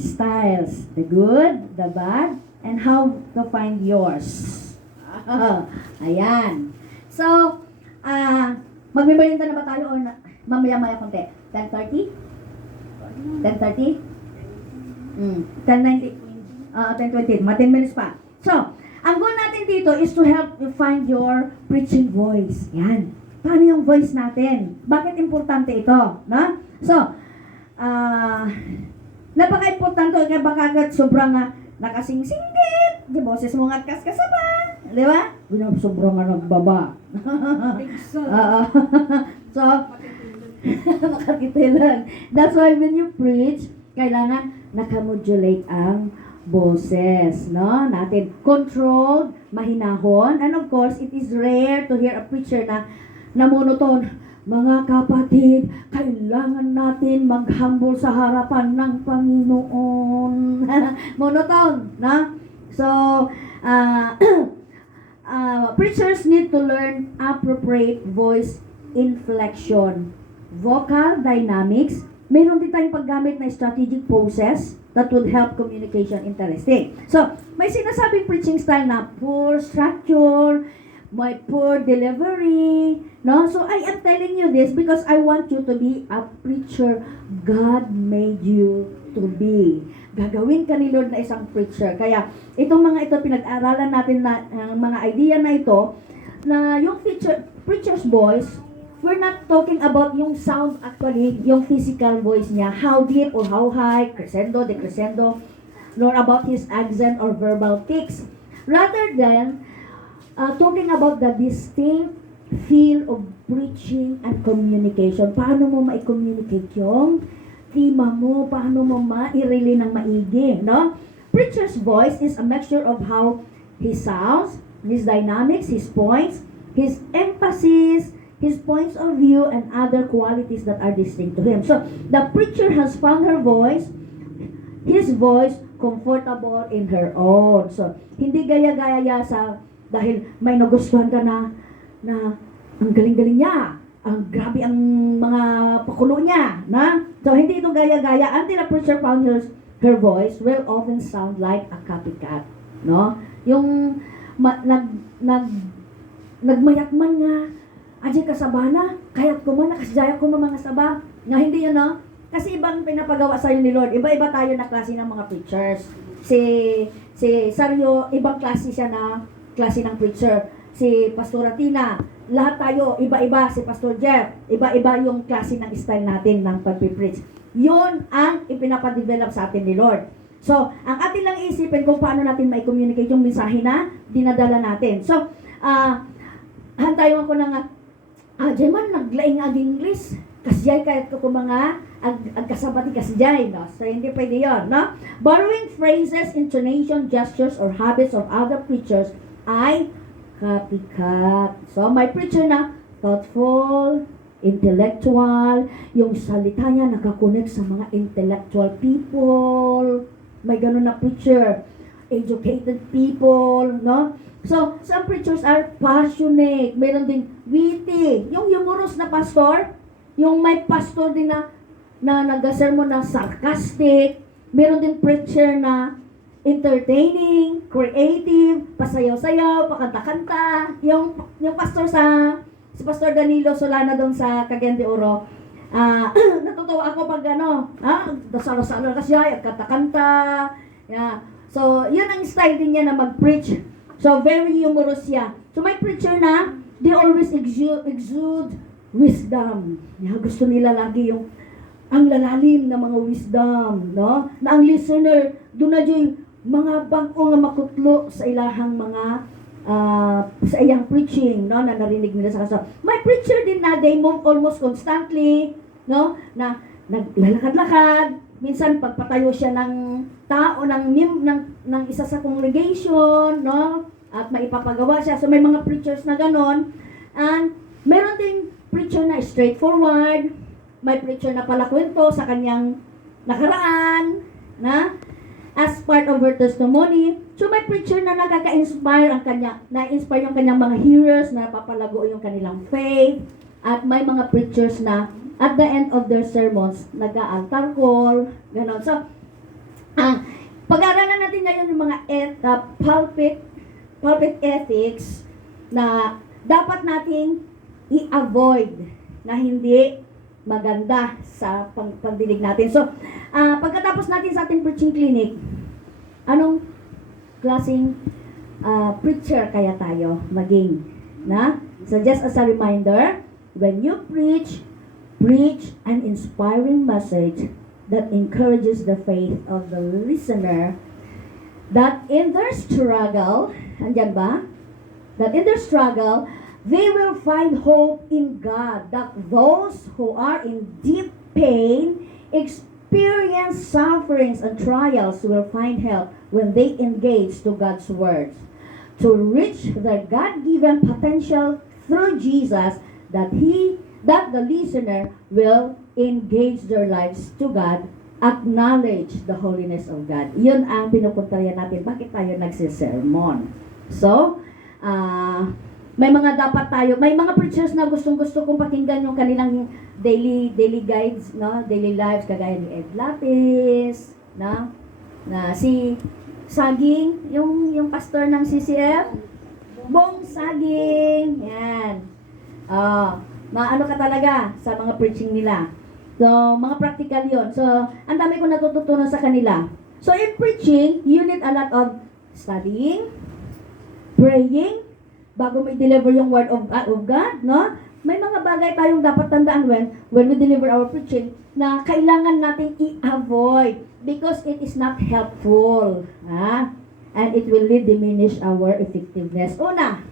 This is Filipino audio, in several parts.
styles. The good, the bad, and how to find yours. Ayan. So, magbibalinta na ba tayo or mamaya-maya konti? 10:30? 10:30? 10:90? 10:20. 10 minutes pa. So, ang goal natin dito is to help you find your preaching voice. Yan. Paano yung voice natin? Bakit importante ito? No? So, napaka-importante kaya baka sobrang nakasing-singgit. Di boses mo nga kas-kasaba. Di ba? Sobrang nagbaba. So, makakitilan. That's why when you preach, kailangan nakamodulate ang boses, no? Natin controlled, mahinahon, and of course, it is rare to hear a preacher na monoton. Mga kapatid, kailangan natin mag-humble sa harapan ng Panginoon. Monoton, na? So, preachers need to learn appropriate voice inflection, vocal dynamics. Meron din tayong paggamit na strategic poses that would help communication interesting. So, may sinasabing preaching style na poor structure, may poor delivery, no? So, I am telling you this because I want you to be a preacher God made you to be. Gagawin ka ni Lord na isang preacher. Kaya, itong mga ito, pinag-aralan natin na mga idea na ito, na yung preacher's voice, we're not talking about yung sound actually, yung physical voice niya, how deep or how high, crescendo, decrescendo, nor about his accent or verbal tics. Rather than talking about the distinct feel of preaching and communication. Paano mo ma-communicate yung tema mo? Paano mo ma-i-relay ng maigi? No? Preacher's voice is a mixture of how he sounds, his dynamics, his points, his emphasis, his points of view, and other qualities that are distinct to him. So, the preacher has found his voice comfortable in her own. So, hindi gaya-gaya sa dahil may nagustuhan ka na ang galing-galing niya, ang grabe ang mga pakulo niya, na? So, hindi ito gaya-gaya. Until a preacher found her voice will often sound like a copycat, no? Yung nagmayakman nga, Ajay kasabana, kaya't ko man, nakasjaya ko mga saba. Nga hindi yun, no? Kasi ibang pinapagawa sa'yo ni Lord. Iba-iba tayo na klase ng mga preachers. Si Sario, ibang klase siya na klase ng preacher. Si Pastora Tina, lahat tayo, iba-iba. Si Pastor Jeff, iba-iba yung klase ng style natin ng pag-preach. Yun ang ipinapadevelop sa atin ni Lord. So, ang atin lang isipin kung paano natin mai-communicate yung mensahe na dinadala natin. So, hantayo ako ng diyan man, naglaing ag English. Kasjay kahit ko mga agkasabati kasjay, no? So, hindi pwede yun, no? Borrowing phrases, intonation, gestures, or habits of other preachers ay copycat. So, may preacher na thoughtful, intellectual, yung salita niya nakakonect sa mga intellectual people. May ganun na preacher. Educated people, no? So, some preachers are passionate. Meron din witty. Yung humorous na pastor, yung may pastor din na nag-sermon na sarcastic. Meron din preacher na entertaining, creative, pasayaw-sayaw, pakanta-kanta. Yung pastor si Pastor Danilo Solana doon sa Cagayan de Oro, natutuwa ako pag dasalo-salo kasi at kanta-kanta. Yeah. So, yun ang style din niya na mag-preach. So, very humorous siya. So, may preacher na, they always exude wisdom. Yeah, gusto nila lagi yung ang lalalim na mga wisdom, no? Na ang listener, doon na dyan mga bago nga makutlo sa ilahang mga sa iyang preaching, no? Na narinig nila sa kaso. May preacher din na they move almost constantly, no? Na naglalakad-lakad. Minsan pagpatayo siya ng tao ng isa sa congregation, no? At maipapagawa siya. So may mga preachers na ganon. And meron ding preacher na straightforward. May preacher na palakwento sa kanyang nakaraan, na as part of her testimony. So may preacher na nakaka-inspire na-inspire yung kanyang mga hearers, na papalago yung kanilang faith. At may mga preachers na at the end of their sermons, nag-altar call, ganon. So, Pag-aaralan natin ngayon yung mga pulpit ethics na dapat nating i-avoid na hindi maganda sa pagdinig natin. So, pagkatapos natin sa ating preaching clinic, anong klaseng preacher kaya tayo maging? Na? So, just as a reminder, when you preach an inspiring message that encourages the faith of the listener, that in their struggle, andyan ba? That in their struggle, they will find hope in God, that those who are in deep pain, experience sufferings and trials will find help when they engage to God's words, to reach the God-given potential through Jesus, that the listener will engage their lives to God, acknowledge the holiness of God. Yun ang pinupuntayan natin. Bakit tayo nagsisermon? So, may mga preachers na gustong-gusto kong pakinggan yung kanilang daily guides, no? Daily lives, kagaya ni Ed Lapis, no? Na si Saging, yung pastor ng CCF, Bong Saging, yan. Maano ka talaga sa mga preaching nila. So, mga practical yon. So, ang dami kong natututunan sa kanila. So, in preaching, you need a lot of studying, praying, bago may deliver yung word of God, no? May mga bagay tayong dapat tandaan when we deliver our preaching na kailangan nating i-avoid because it is not helpful. And it will diminish our effectiveness. Una,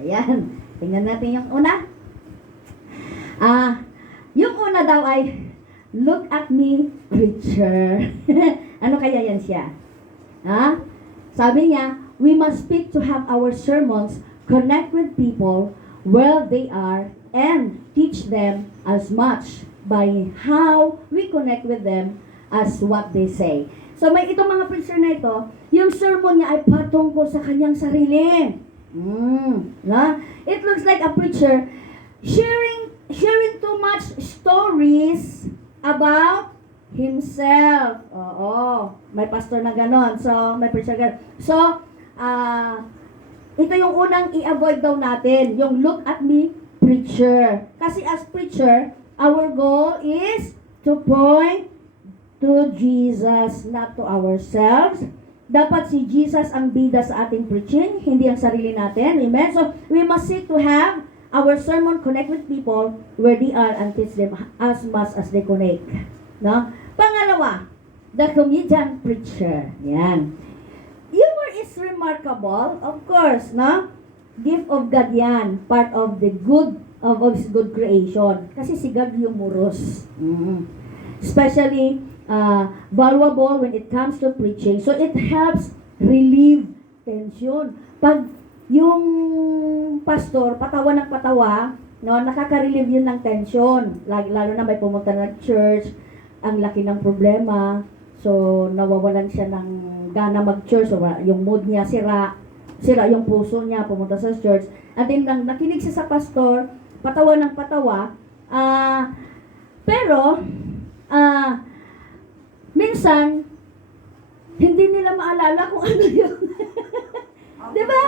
ayan, tingnan natin yung una. Yung una daw ay, look at me, preacher. Ano kaya yan siya? Sabi niya, we must speak to have our sermons connect with people where they are and teach them as much by how we connect with them as what they say. So may itong mga preacher na ito, yung sermon niya ay patungkol sa kanyang sarili. It looks like a preacher sharing too much stories about himself. Oo. May pastor na ganon. So, may preacher ganon. So, ito yung unang i-avoid daw natin. Yung look at me, preacher. Kasi as preacher, our goal is to point to Jesus, not to ourselves. Dapat si Jesus ang bida sa ating preaching, hindi ang sarili natin. Amen? So, we must seek to have our sermon connect with people where they are and teach them as much as they connect. No? Pangalawa, the comedian preacher. Yan. Humor is remarkable, of course, no? Gift of God yan. Part of the good of His good creation. Kasi si God humorous. Especially valuable when it comes to preaching. So it helps relieve tension. Pag yung pastor, patawa ng patawa, no, nakaka-relieve yun ng tension. Lalo na may pumunta na church, ang laki ng problema. So, nawawalan siya ng gana mag-church. So, yung mood niya, sira yung puso niya, pumunta sa church. At then, nakinig siya sa pastor, patawa ng patawa. Pero, minsan, hindi nila maalala kung ano yun. Diba?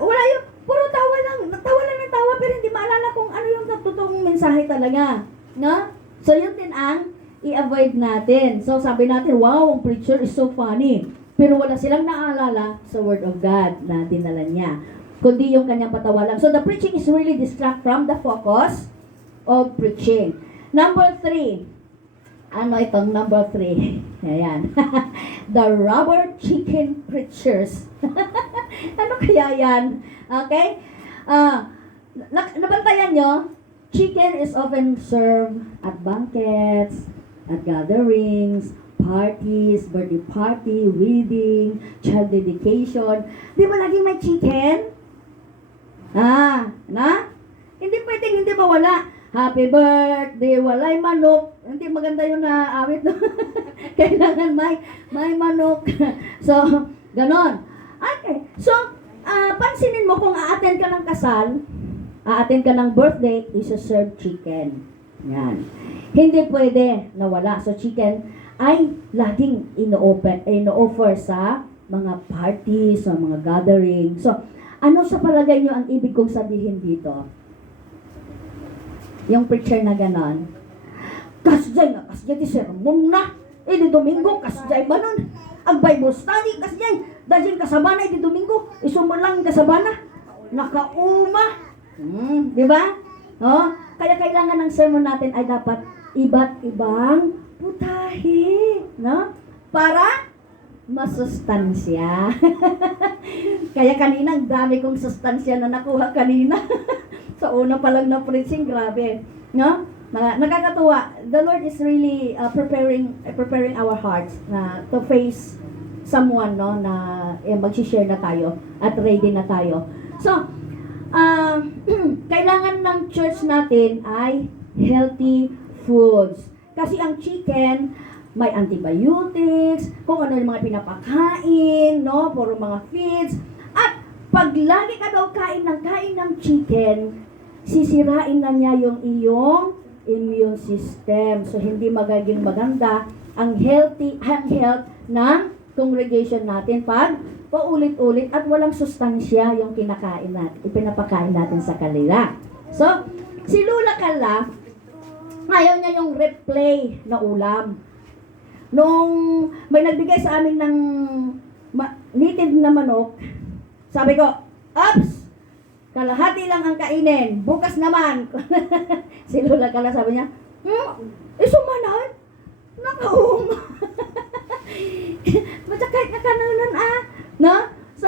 Wala yun. Puro tawa lang ng tawa, pero hindi maalala kung ano yung totoong mensahe talaga. No? So, yun din ang i-avoid natin. So, sabi natin, wow, ang preacher is so funny. Pero wala silang naalala sa Word of God na dinala niya. Kundi yung kanyang patawa lang. So, the preaching is really distract from the focus of preaching. Number 3. Ano itong number 3? Ayan. The rubber chicken preachers. Ano kaya yan? Okay? Nabantayan nyo? Chicken is often served at banquets, at gatherings, parties, birthday party, wedding, child dedication. Di ba laging may chicken? Hindi pwedeng hindi mawala. Happy birthday, walay manok. Hindi maganda yung naawit. Kailangan may manok. So, ganon. Okay. So, pansinin mo kung a-attend ka ng kasal, a-attend ka ng birthday, isa-serve chicken. Yan. Hindi pwede nawala. So, chicken ay laging ino-offer sa mga parties, sa mga gathering. So, ano sa palagay nyo ang ibig kong sabihin dito? Yung preacher na ganon. Kasjay nga, kasjay ti sermon na. Di Domingo, kasjay ba nun? Ang Bible study, kasjay. Dahil kasabana, di Domingo. Isumalang kasabana. Nakauma. Di ba? Oh, kaya kailangan ng sermon natin ay dapat iba't ibang putahe. No? Para masustansya. Kaya kanina, ang dami kong sustansya na nakuha kanina. Sa una pa lang na preaching, grabe. No? Nakakatuwa. The Lord is really preparing our hearts na to face someone, no, na mag-share na tayo at ready na tayo. So, kailangan ng church natin ay healthy foods. Kasi ang chicken, may antibiotics, kung ano yung mga pinapakain, no, puro mga feeds. At pag lagi ka daw kain ng chicken, sisirain na niya yung iyong immune system. So, hindi magiging maganda ang health ng congregation natin pag paulit-ulit at walang sustansya yung kinakain natin, ipinapakain natin sa kanila. So, si Lula Kala, ayaw niya yung replay na ulam. Nung may nagbigay sa amin ng native na manok, sabi ko, "Ups! Kalahati lang ang kainin. Bukas naman." Si Lola Kala sabi niya, isumanan? Nakauma. Basta kahit nakananan no? So,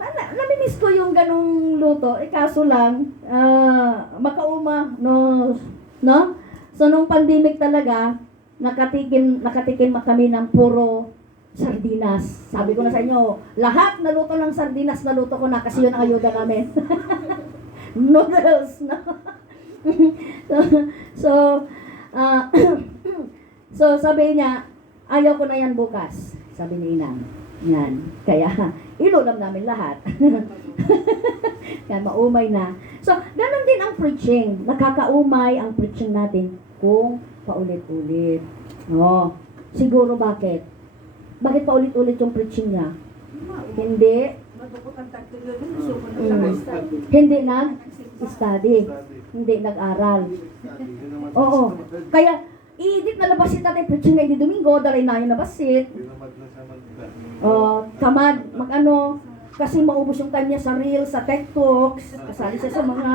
namimiss ko yung ganong luto. Kaso lang, makauma, no? So, nung pandemic talaga, nakatikim kami ng puro sardinas. Sabi ko na sa inyo, lahat na luto ng sardinas na luto ko na kasi yun ang ayuda namin. Noodles, no? So, sabi niya, ayaw ko na yan bukas. Sabi ni Inang. Yan. Kaya, ilulam namin lahat. Kaya maumay na. So, ganun din ang preaching. Nakakaumay ang preaching natin kung paulit-ulit. No. Siguro bakit? Bakit paulit-ulit yung preaching niya? Hindi. Hindi nag-study. Hindi nag-aral. Oo. Kaya, i-edit na labasit natin preaching na hindi Domingo, dalay na yung labasit. Tamad, kasi maubos yung time niya sa Reels, sa TikToks, kasali siya sa mga,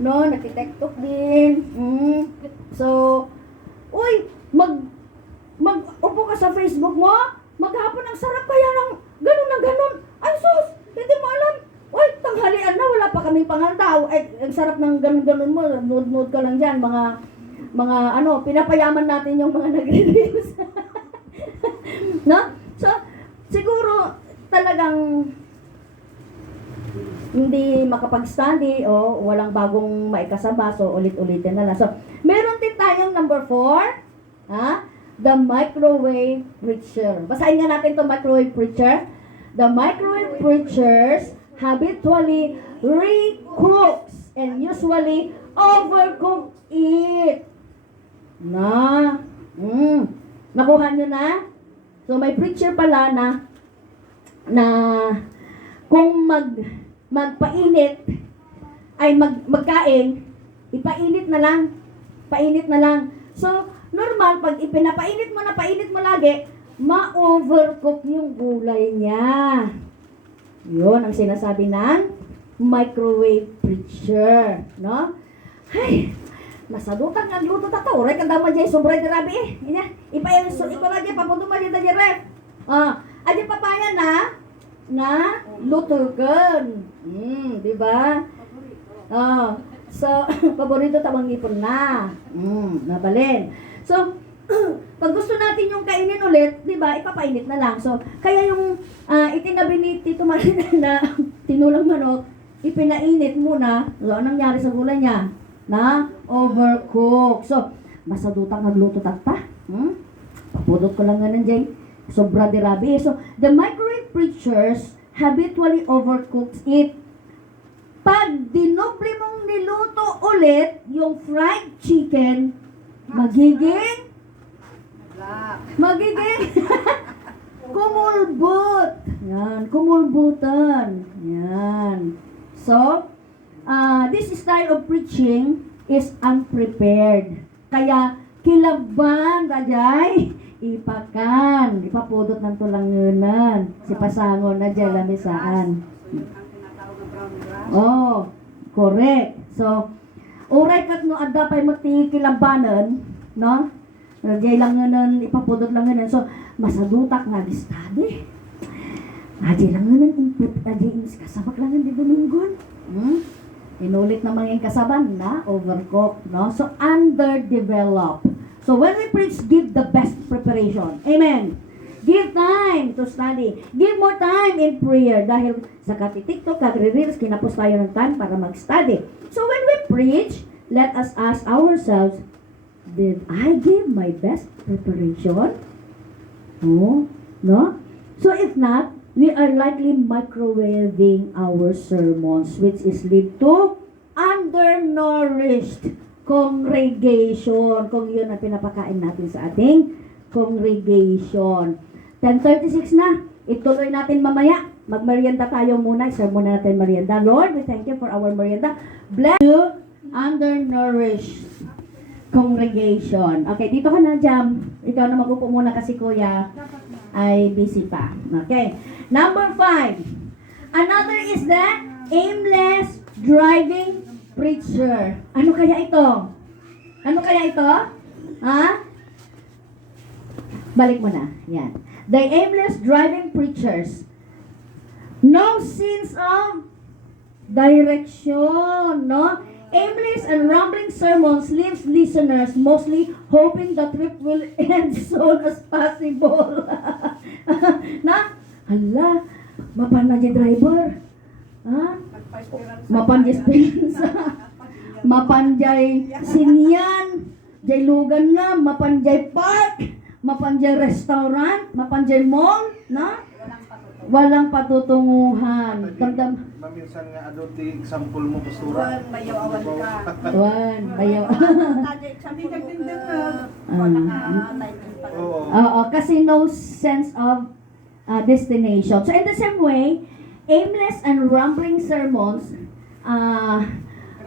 nagti-TikTok din. So, uy, upo ka sa Facebook mo, maghapon ang sarap kaya ng ganun. Ay sus, hindi mo alam. Uy, tanghalian na, wala pa kaming panghanda. Ay, ang sarap ng ganun mo, nood ka lang dyan, mga pinapayaman natin yung mga nagre-reels. No? So, siguro talagang hindi makapag-study o walang bagong maikasaba, so ulit-ulitin na lang. So, meron din tayong number 4, the microwave preacher. Basahin nga natin itong microwave preacher. The microwave preachers habitually recooks and usually overcook it. Nakuha nyo na? So, may preacher pala na kung magpainit ay magkain, ipainit na lang. Painit na lang. So, normal, pag ipinapainit mo lagi, ma-overcook yung gulay niya. Yun ang sinasabi ng microwave preacher. No? Ay, masadutang ang luto tataw. Ray kang daman dyan, sobray dirabi eh. Ikaw na dyan, papunto mo dyan dyan rep. Adyan papaya na lutugan. Diba? So, paborito tawang ipon na. Nabalin. So, pag gusto natin yung kainin ulit, diba, ipapainit na lang. So, kaya yung itinabi ni Tito Marina na tinulang manok, ipinainit muna. So, anong nangyari sa gulay niya? Na overcook. So, masadutang nagluto tata. Papudot ko lang nga nandiyan. Sobra dirabi. So, the microwave preachers habitually overcooks it. Pag dinoble mong niluto ulit yung fried chicken, magiging kumulbot. Yan, kumulbutan. Yan. So, this style of preaching is unprepared. Kaya, kilaban, rajay, ipakan, ipapudot ng tulangunan. Si pasangon na dyan, lamisaan. Oh, correct. So, uray kat no, adda pa'y mati kilabanan, no? Rajay lang nun, ipapudot lang nun. So, masadutak nga di study. Rajay lang nun, rajay inis kasabak lang nun di Domingon. Inulit na mga kasaban na, overcooked, no? So, underdeveloped. So, when we preach, give the best preparation. Amen. Give time to study. Give more time in prayer. Dahil sa kati-tiktok, kagre-reels, kinapos tayo ng time para mag-study. So, when we preach, let us ask ourselves, did I give my best preparation? No? No? So, if not, we are likely microwaving our sermons, which is lead to undernourished congregation. Kung yun ang pinapakain natin sa ating congregation. 10:36 na. Ituloy natin mamaya. Magmerienda tayo muna. Sermon na natin merienda. Lord, we thank you for our merienda. Bless you, undernourished congregation. Okay, dito ka na, Jam. Ikaw na magupo muna kasi kuya ay busy pa. Okay. Number 5. Another is the aimless driving preacher. Ano kaya ito? Ano kaya ito? Ha? Balik mo na. Yan. The aimless driving preachers. No sense of direction. No? Aimless and rambling sermons leaves listeners mostly hoping the trip will end soon as possible. Na? Hala, mapan na di driver. Ha? Mapan di esperanza. Mapan jay sinyan. Jay lugan na. Mapan jay park. Mapan jay restaurant. Mapan jay mall. Na? Walang patutunguhan. Tamdam. Maminsan nga adoti example mo pastura. Bayaw awan ka. Wan, bayaw. Oo, kasi no sense of destination. So in the same way, aimless and rambling sermons,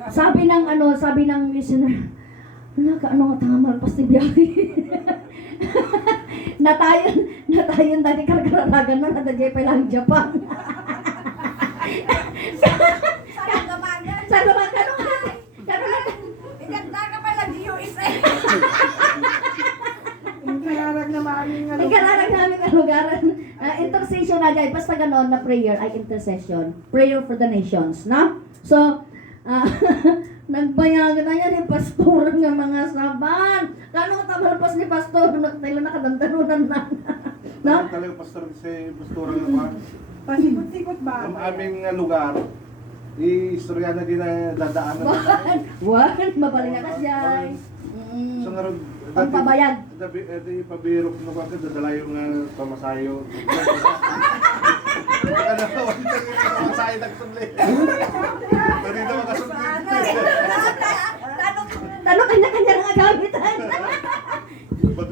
sabi ng listener, wala ka, ano nga tama, pasti biyahe. natayon dati karagaragan na, natadya pa lang Japan. Sa naman, kano nga? Iganda ka pa lang USA. Ikararag na maraming Ay, kararag namin ang lugaran. Intercession na dyan. Basta ganon na prayer ay intercession. Prayer for the nations, no? So, nagbayagan na yan yung pastor ng mga saban. Kano tamalpas ni pastor? Nagtaylo na kadandanunan na. No? Talaga pastor si pastora nga. Pasikot-sikot ba? Ang aming lugar, istorya na din na dadaanan. Wan, mabaling na kasyay. So nga rin, Ang pabayag. Dati pabirok na bakit dadala yung pamasayo. Pamasayo nagsunli. Dito makasunli. Tanong kanya-kanya nga gamitan.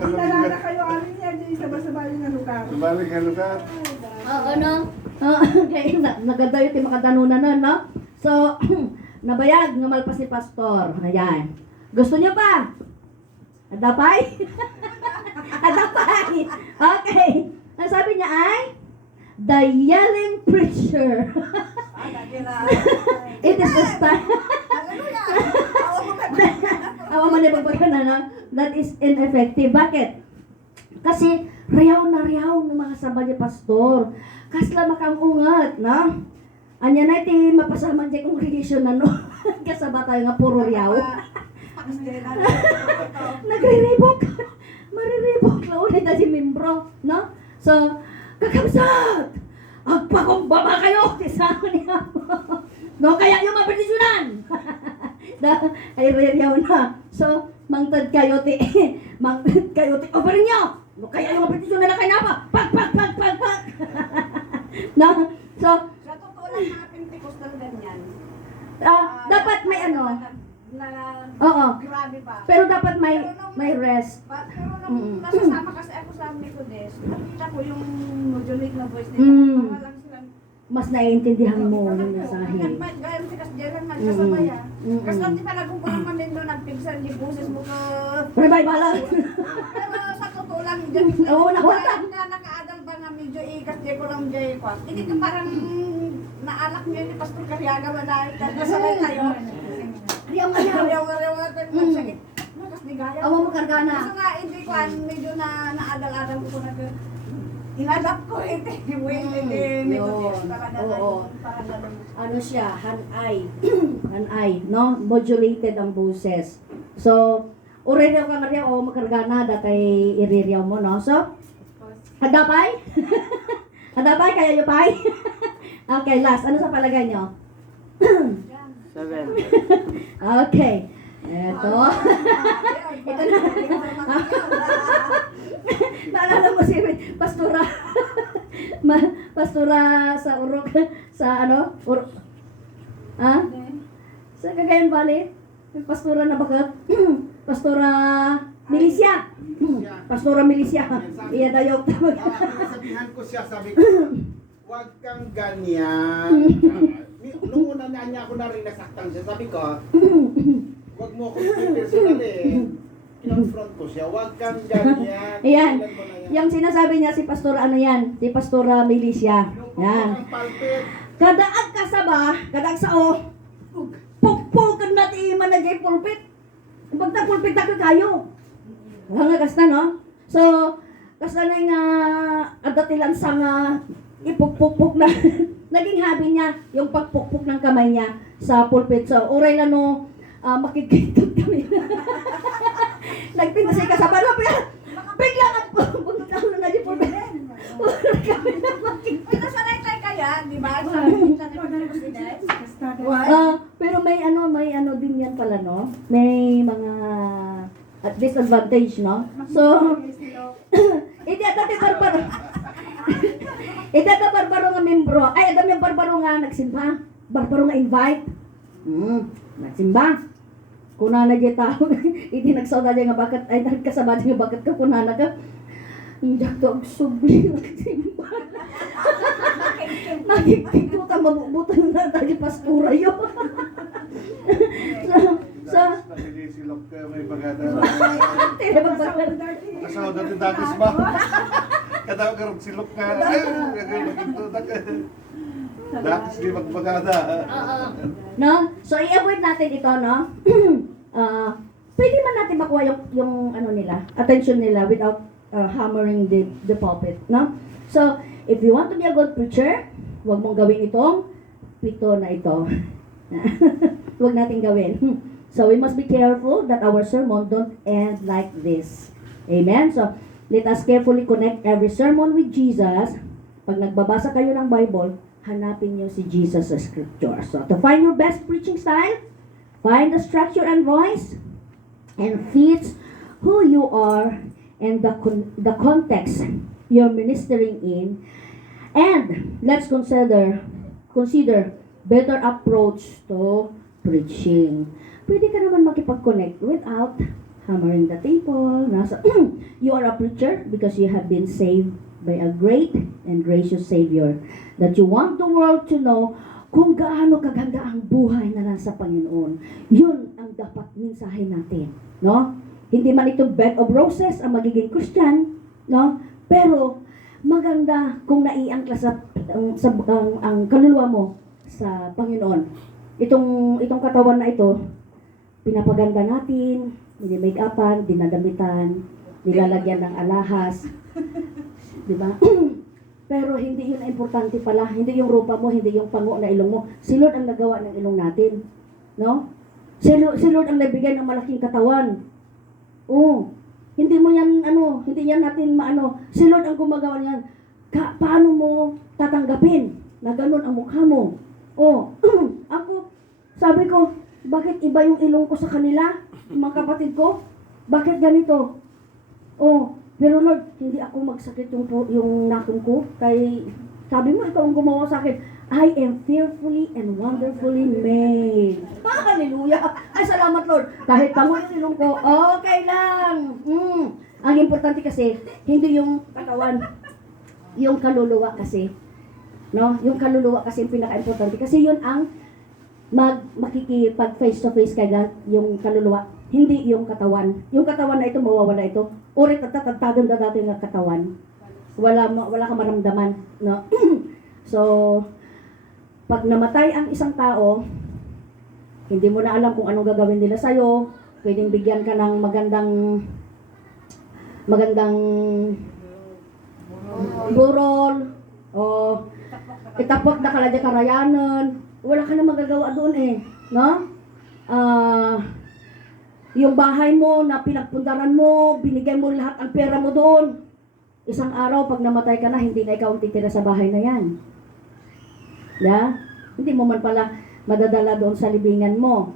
Nalala kayo amin niya dyan sa basa-bali na lugar. Sabalik nga lugar. Oo, no? Okay, naganda yung makadanunan na, no? So, nabayag, ngamalpas si pastor. Ayan. Gusto niyo pa? Adapay? Adapay! Okay. Ang sabi niya ay, the yelling preacher. It is the style. Hallelujah! Awa man yung pagpagkana, no? That is ineffective. Bakit? Kasi, riyaw ng mga sabay ni pastor. Kasla makangungat, no? Anya na iti mapasama dyan kong religion na, no? Kasaba tayo nga puro riyaw. Nagre-rebook. Marirebook na ulit na si membro, no? So, kakamsat! Agpakumbaba kayo! Isama niya po. No, kaya yung mapetisyonan! Ay, riyaw na. So, mangtad kayo ti. Mangtad kayo ti. O pa rin nyo! No, kaya yung mapetisyonan na kayo na pa. Pag! No? So, Sa totoo lang mga Pentecostal ganyan. dapat may ano, Oo. Grabe ba? Pero dapat may rest. Pero nung nasasama kasi ako sa Nicodes, nakita ko yung modulate na voice nila. Mm. Para lang silang Mas naiintindihan mo yung mensahe. Gaya si Kasjelan magkasabay ah. Mm. Kasi di pa nagkukulang man din doon, nagpigsan yung boses mo ka. Revival lang. Pero sa totoo lang, dyan, Oo, nawala. na nakaadal ba nga medyo ikasjay ko lang dyan ko. Hindi ka parang naalak niya ni Pastor Carriaga ba na kasalay tayo. Ayaw nga Ayaw magsakit. Nakas ni Gaya. Awa mo kargana. Kasi nga, hindi ko, medyo na naadal-adal ko na inadap ko hindi Yun. talaga Oo. parang ganun. Ano siya, hanay. Hanay, no? Modulated ang boses. So, ureryaw ka nga riyaw, o makargana, datay iriryaw mo, no? So, hadapay? Hadapay, kaya yung pay? Okay, last. Ano sa palagay nyo? 7. Okay. Ito. Ito na. Naalala mo si Pastora. Pastora sa Urok. Sa ano? Ha? Sa Cagayan Valley? Yung Pastora na bakit? Pastora Milicia. Pastora Milicia. Iya dayog tawag. Sabihan ko siya, sabi ko, huwag kang ganyan. Nung una na niya ako na rin nasaktan siya, sabi ko, huwag mo akong personal eh. Kinonfront ko siya, huwag kang ganyan. Ayan. Tingnan mo na yan. Yung sinasabi niya si Pastora ano yan? Si Pastora Milicia. Yan. Ang palpit. Kadaag ka sa ba? Kadaag sa o. Pukpukan natin iman na jay pulpit. Pagta pulpit ako kayo. Nga kasta no? So, kasta na nga adatilan sa nga ipukpukpuk na naging hobby niya yung pagpukpuk ng kamay niya sa pulpit. So, uray lang no, makikitog kami. Nagpinta siya kasama na pero bigla nga pumunta na di pulpit. Uray kami na makikitog. Uy, nasanay tayo kaya, di ba? Sa minsan ni President. Pero may ano din yan pala, no? May mga disadvantage, no? So, iti dati barbaro. Iti dati barbaro nga membro. Ay, adam yung barbaro nga nagsimba. Barbaro nga invite. Nagsimba. Kunana dyan tao. Iti nagsawda dyan nga bakit, ay nagkasaba dyan nga bakit ka kunana ka. Hindi ako ang subli nagsimba. Nakikito ka mabubutan na tayo pastura yun. So, Nagsisilok ka, may bagada. tira magbagal. Kasaw dati dagis ba? Kadaw karong silok ka. Ay, magiging Dagis di magbagada. No? So, i-avoid natin ito, no? Pwede man natin makuha yung ano nila, attention nila without hammering the pulpit, no? So, if you want to be a good preacher, huwag mong gawin itong pito na ito. Huwag natin gawin. So, we must be careful that our sermon don't end like this. Amen? So, let us carefully connect every sermon with Jesus. Pag nagbabasa kayo ng Bible, hanapin niyo si Jesus sa Scripture. So, to find your best preaching style, find the structure and voice, and fits who you are and the context you're ministering in. And let's consider better approach to preaching. Pwede ka naman makipag-connect without hammering the table. Nasa, you are a preacher because you have been saved by a great and gracious Savior. That you want the world to know kung gaano kaganda ang buhay na nasa Panginoon. Yun ang dapat mensahe natin. No? Hindi man ito bed of roses ang magiging Christian. No? Pero maganda kung naiangkla ang kaluluwa mo sa Panginoon. Itong katawan na ito, pinapaganda natin, make-upan, dinadamitan, nilalagyan ng alahas. Di ba? Pero hindi yun ang importante pala. Hindi yung rupa mo, hindi yung pango na ilong mo. Si Lord ang nagawa ng ilong natin. No? Si Lord ang nabigay ng malaking katawan. Oo. Hindi mo yan, hindi yan natin maano. Si Lord ang gumagawa niyan. Paano mo tatanggapin na ganun ang mukha mo? Oh, ako, sabi ko, bakit iba yung ilong ko sa kanila, mga kapatid ko? Bakit ganito? Oh, pero Lord, hindi ako magsakit yung nakong ko. Kay, sabi mo, ikaw ang gumawa sa akin. I am fearfully and wonderfully made. Hallelujah! Ay, salamat Lord. Kahit pango yung ilong ko, okay lang. Ang importante kasi, hindi yung katawan, yung kaluluwa kasi. No? Yung kaluluwa kasi yung pinaka-importante. Kasi yun ang makikipag face to face kay God, yung kaluluwa. Hindi yung katawan. Yung katawan na ito, mawawala ito. Urit at tatagtagan na dati yung katawan. Wala kang maramdaman. No? So, pag namatay ang isang tao, hindi mo na alam kung anong gagawin nila sa'yo. Pwedeng bigyan ka ng magandang burol o itapok na kaladya karayanan. Wala ka na magagawa doon eh. No? Yung bahay mo na pinagpundaran mo, binigay mo lahat ang pera mo doon. Isang araw, pag namatay ka na, hindi na ikaw ang titira sa bahay na yan. Yeah? Hindi mo man pala madadala doon sa libingan mo.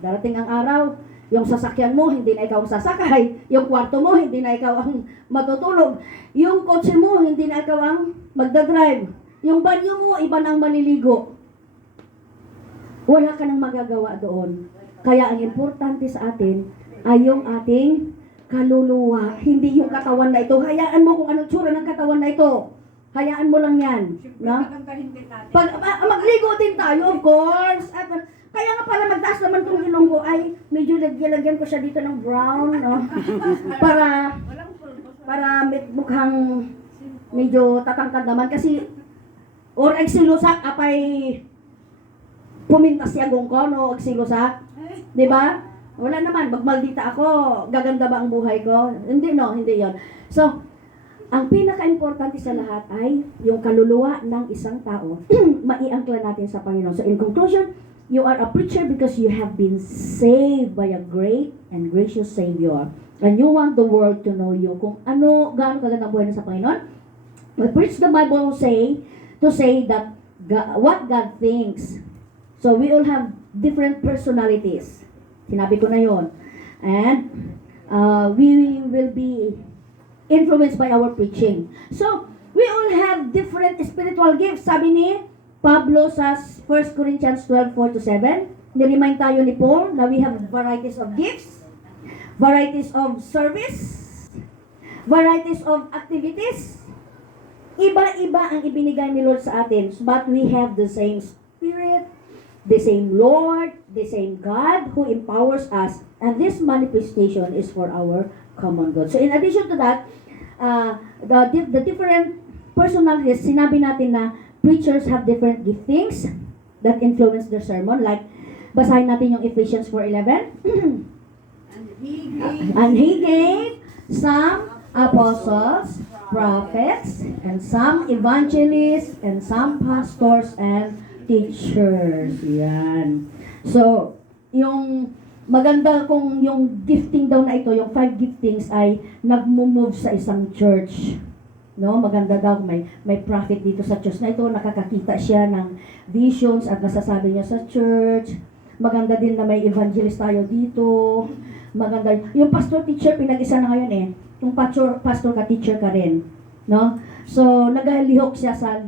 Darating ang araw, yung sasakyan mo, hindi na ikaw ang sasakay. Yung kwarto mo, hindi na ikaw ang matutulog. Yung kotse mo, hindi na ikaw ang magdadrive. Yung banyo mo, iba na ang maliligo. Wala ka nang magagawa doon. Kaya ang importante sa atin ay yung ating kaluluwa, hindi yung katawan na ito. Hayaan mo kung anong tsura ng katawan na ito. Hayaan mo lang yan. Siyempre, No? pagandahin din natin. Magligo din tayo, of course. At, kaya nga pala magtaas naman itong ilong ko ay medyo lagyan ko siya dito ng brown, no? para Walang pulbos. mukhang medyo tatangkad naman kasi or egsilusak apay pumintas yung ko, no? Egsilusak. Di ba? Wala naman, magmaldita ako, gaganda ba ang buhay ko? Hindi, no, hindi yon. So, ang pinaka-importante sa lahat ay yung kaluluwa ng isang tao, maiangkla natin sa Panginoon. So, in conclusion, you are a preacher because you have been saved by a great and gracious Savior. And you want the world to know you. Kung gaano kaganda ang buhay na sa Panginoon, we preach the Bible to say that what God thinks. So, we all have different personalities. Sinabi ko na yon. And we will be influenced by our preaching. So, we all have different spiritual gifts. Sabi ni Pablo sa 1 Corinthians 12:4-7, niremind tayo ni Paul na we have varieties of gifts, varieties of service, varieties of activities. Iba-iba ang ibinigay ni Lord sa atin, but we have the same Spirit, the same Lord, the same God who empowers us, and this manifestation is for our common good. So in addition to that, the different personalities, sinabi natin na preachers have different giftings that influence their sermon. Like, basahin natin yung Ephesians 4:11. And he gave some apostles, prophets, and some evangelists, and some pastors and teachers. Yan. So, yung maganda kung yung gifting daw na ito, yung 5 giftings ay nagmo-move sa isang church. No, maganda daw may prophet dito sa church na ito, nakakakita siya ng visions at nasasabi niya sa church. Maganda din na may evangelist tayo dito. Maganda. Yung pastor teacher pinag-isa na ngayon eh. Yung pastor ka teacher ka rin, no? So, nagalihok siya sa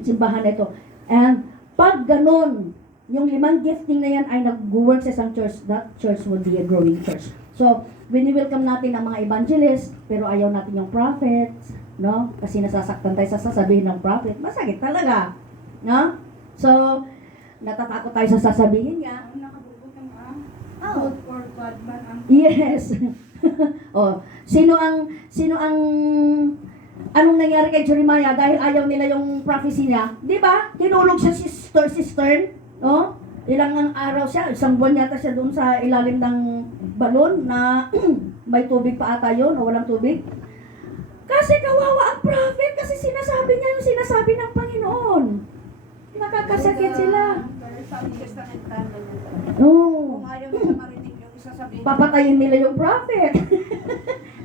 simbahan na ito. And pag ganun, yung 5 gifting na yan ay nag-work sa isang church, that church will be a growing church. So, wini-welcome natin ang mga evangelist, pero ayaw natin yung prophets, no? Kasi nasasaktan tayo sa sasabihin ng prophet. Masakit talaga, no? So, natatakot tayo sa sasabihin niya. Ang nakabubot ng Oh. good or bad man ang Yes. Oh, sino ang anong nangyari kay Jeremiah dahil ayaw nila yung prophecy niya? 'Di ba? Hinulog siya cistern, oh? Ilang ang araw siya, isang buwan yata siya doon sa ilalim ng balon na may tubig pa ata yun o walang tubig. Kasi kawawa ang prophet kasi sinasabi niya yung sinasabi ng Panginoon. Nakakasakit sila. sa testamental. Oh. Kung ayaw nila marinig yung isasabihin. Papatayin nila yung prophet.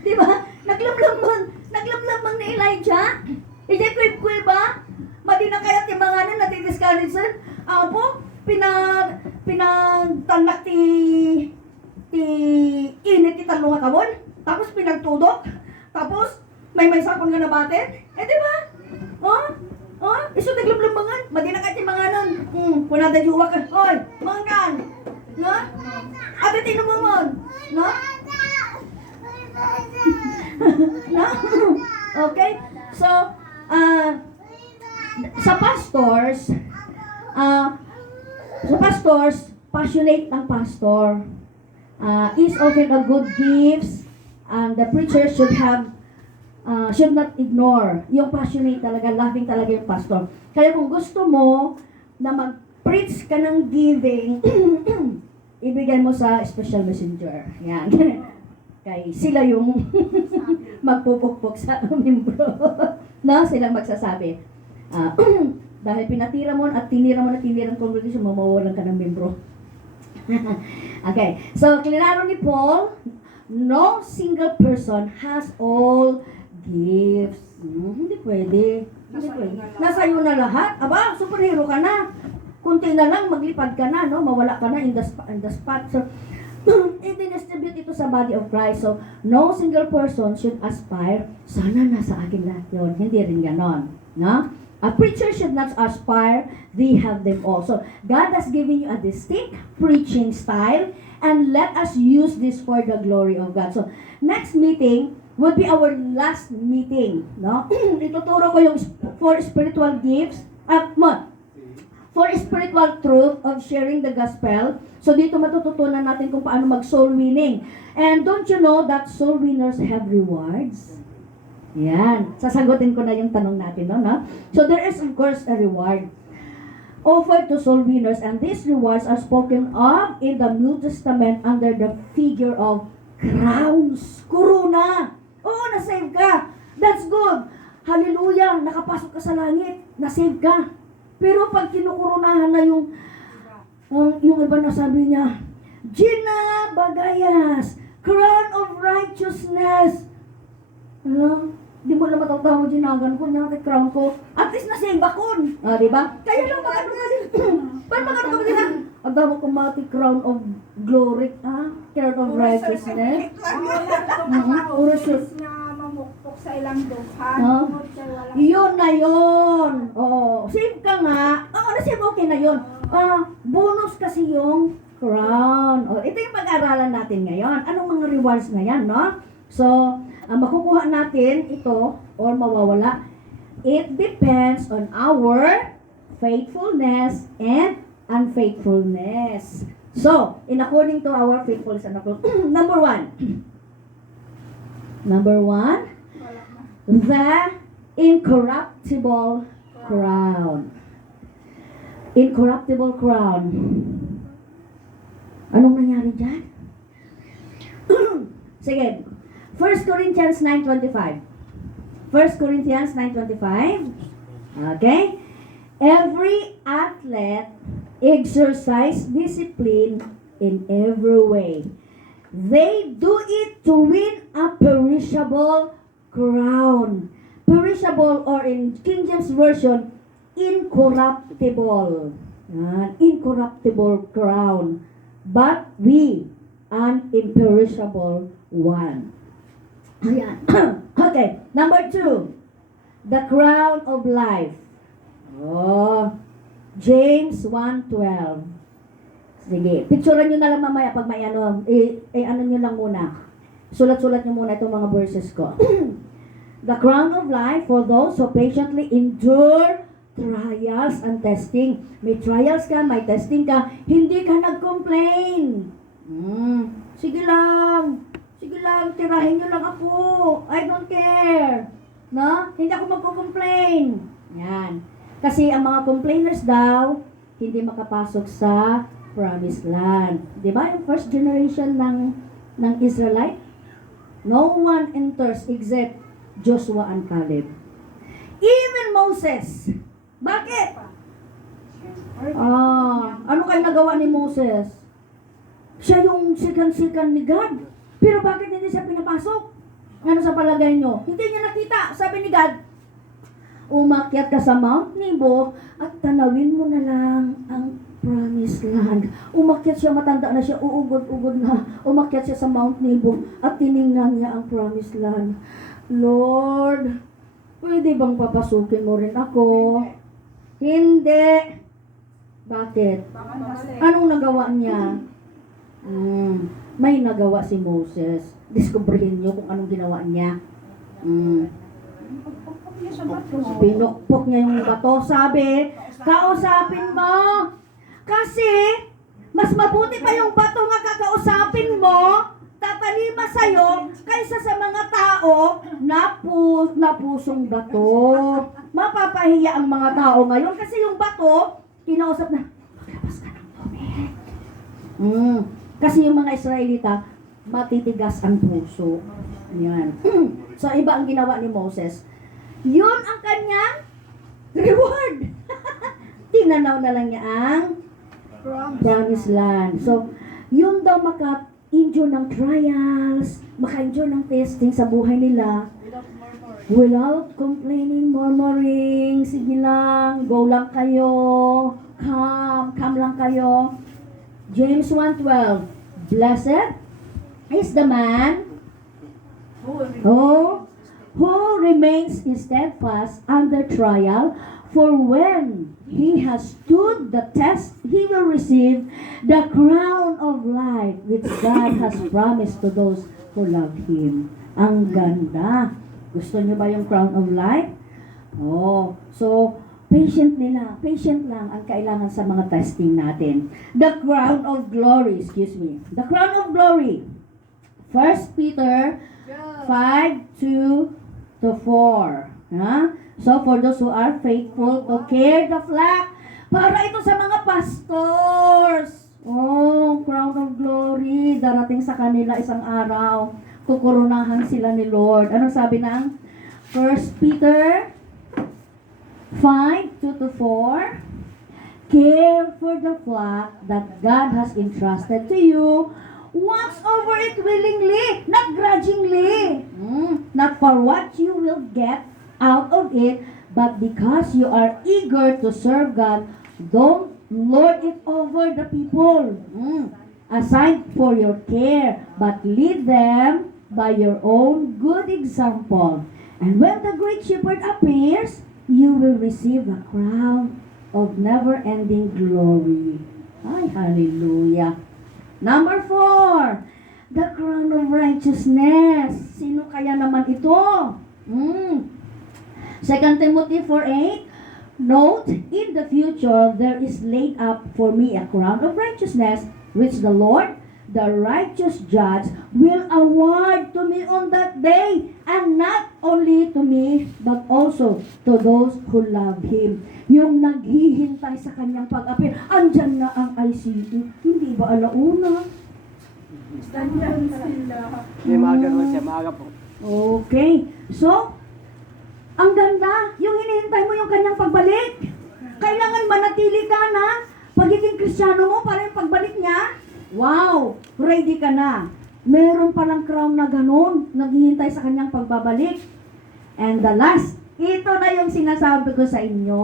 Di ba? Naglamlamang ni Elijah. Hindi ko ba? Madi na kaya timanganan na ti-discourage sir. Apo, pinagtanak ti init ti talong kawon. Tapos pinagtudok. Tapos may sakon nga nabatin. Eh di ba? Oh? Oh, iso taglumlumangan. Madina ka ti mga nun. Wala da juwa ka. Hoy, mangkan. No? Ate tinumumon. No? No? Okay? So, sa pastors, passionate ang pastor. Is often a good gifts, and the preacher should not ignore yung passionate talaga, loving talaga yung pastor. Kaya kung gusto mo na mag-preach ka ng giving, ibigay mo sa special messenger. Yan. Kay sila yung magpupukpok sa membro. No? Silang magsasabi. Dahil pinatira mo at tinira mo na tinira ng congregation, mamawalan ka ng membro. Okay. So, klaro ni Paul, no single person has all gifts. Hindi pwede. Hindi pwede. Nasa iyo na lahat. Aba, superhero ka na. Kunti na lang, maglipad ka na, no? Mawala ka na in the spot. So, i-distribute ito sa body of Christ. So, no single person should aspire, sana nasa akin lahat yun. Hindi rin ganon. No? A preacher should not aspire, they have them all. So, God has given you a distinct preaching style, and let us use this for the glory of God. So, next meeting would be our last meeting. No? Ituturo ko yung for spiritual gifts, for spiritual truth of sharing the gospel. So, dito matututunan natin kung paano mag-soul winning. And don't you know that soul winners have rewards? Yan. Sasagutin ko na yung tanong natin, no? So, there is, of course, a reward offered to soul winners, and these rewards are spoken of in the New Testament under the figure of crowns. Corona. Oo, na-save ka. That's good. Hallelujah. Nakapasok ka sa langit. Na-save ka. Pero pag kinukurunahan na yung iba na sabi niya, Gina Bagayas, crown of righteousness. Ano? Di mo na matatawa ginagan ko niya kay crown ko. At least na-save ako. Di ba? Kaya lang magano ka din. Paano magano ka din? Ang damo ko mati crown of glory. Crown of righteousness. Urusot na mamukpok sa ilang dukhan. Yun na yun. Oo. Save ka nga. Oo, na-save okay na yun. Bonus kasi yung crown. Ito yung pag-aralan natin ngayon. Anong mga rewards na yan, no? So, makukuha natin ito or mawawala. It depends on our faithfulness and unfaithfulness. So, in according to our faithfulness and number one, the incorruptible crown. Incorruptible crown. Anong nangyari dyan? Sige. 1 Corinthians 9:25. 1 Corinthians 9:25. Okay? Every athlete exercise discipline in every way. They do it to win a perishable crown. Perishable, or in King James Version, incorruptible. Incorruptible crown. But we, an imperishable one. Ayan. Okay. Number 2. The crown of life. James 1:12. Sige. Picturean nyo na lang mamaya pag may ano. Ano nyo lang muna. Sulat-sulat nyo muna itong mga verses ko. The crown of life for those who patiently endure trials and testing. May trials ka, may testing ka. Hindi ka nag-complain. Sige lang, tirahin nyo lang ako. I don't care. No? Hindi ako magko-complain. Yan. Kasi ang mga complainers daw, hindi makapasok sa promised land. Diba? Yung first generation ng Israelite, no one enters except Joshua and Caleb. Even Moses. Bakit? Ano kayo nagawa ni Moses? Siya yung sikan-sikan ni God. Pero bakit hindi siya pinapasok? Ano sa palagay nyo? Hindi niya nakita. Sabi ni God, umakyat ka sa Mount Nebo at tanawin mo na lang ang promised land. Umakyat siya, matanda na siya, uugod-ugod na. Umakyat siya sa Mount Nebo at tiningnan niya ang promised land. Lord, Pwede bang papasukin mo rin ako? Hindi. Bakit? Baka mali. Anong nagawa niya? May nagawa si Moses. Diskubrihin niyo kung anong ginawa niya. Pagpapag niya sa bato. Pinukpok niya yung bato. Sabi, kausapin mo. Kasi, mas mabuti pa yung bato nga kakausapin mo, tatalima sa'yo, kaysa sa mga tao na pusong bato. Mapapahiya ang mga tao ngayon kasi yung bato, kinausap na, maglabas ka ng tubig. Kasi yung mga Israelita, matitigas ang puso. Yan. So, iba ang ginawa ni Moses. Yun ang kanyang reward. Tinanaw na lang niya ang promised land. So, yun daw maka-endure ng trials, maka-endure ng testing sa buhay nila, without complaining, murmuring, sige lang, go lang kayo, calm lang kayo. James 1:12, blessed is the man who remains steadfast under trial, for when he has stood the test, he will receive the crown of life which God has promised to those who love Him. Ang ganda. Gusto niyo ba yung crown of life? So, patient lang ang kailangan sa mga testing natin. The crown of glory, The crown of glory. 1 Peter 5:2-4. So, for those who are faithful to care the flock, para ito sa mga pastors. Crown of glory, darating sa kanila isang araw. Kukurunahan sila ni Lord. Ano sabi ng 1 Peter 5:2-4? Care for the flock that God has entrusted to you. Watch over it willingly, not grudgingly. Not for what you will get out of it, but because you are eager to serve God, don't lord it over the people. Assigned for your care, but lead them by your own good example. And when the great shepherd appears, you will receive a crown of never-ending glory. Ay, hallelujah. Number 4, the crown of righteousness. Sino kaya naman ito? 2 Timothy 4:8, note, in the future there is laid up for me a crown of righteousness, which the Lord, the righteous judge, will award to me on that day, and not only to me, but also to those who love Him. Yung naghihintay sa kanyang pag-appear, andyan na ang ICU. Hindi ba alauna? Andyan sila. May maaga po siya, maaga po. Okay. So, ang ganda, yung hinihintay mo yung kanyang pagbalik. Kailangan manatili ka na pagiging Kristiyano mo para yung pagbalik niya. Wow! Ready ka na. Meron palang crown na ganun, naghihintay sa kanyang pagbabalik. And the last, ito na yung sinasabi ko sa inyo.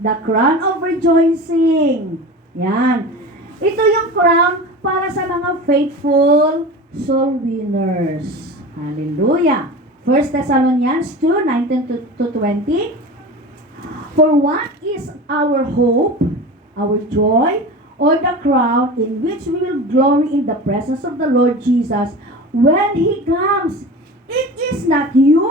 The crown of rejoicing. Yan. Ito yung crown para sa mga faithful soul winners. Hallelujah. 1 Thessalonians 2:19-20. For what is our hope, our joy, or the crown in which we will glory in the presence of the Lord Jesus when He comes? It is not you.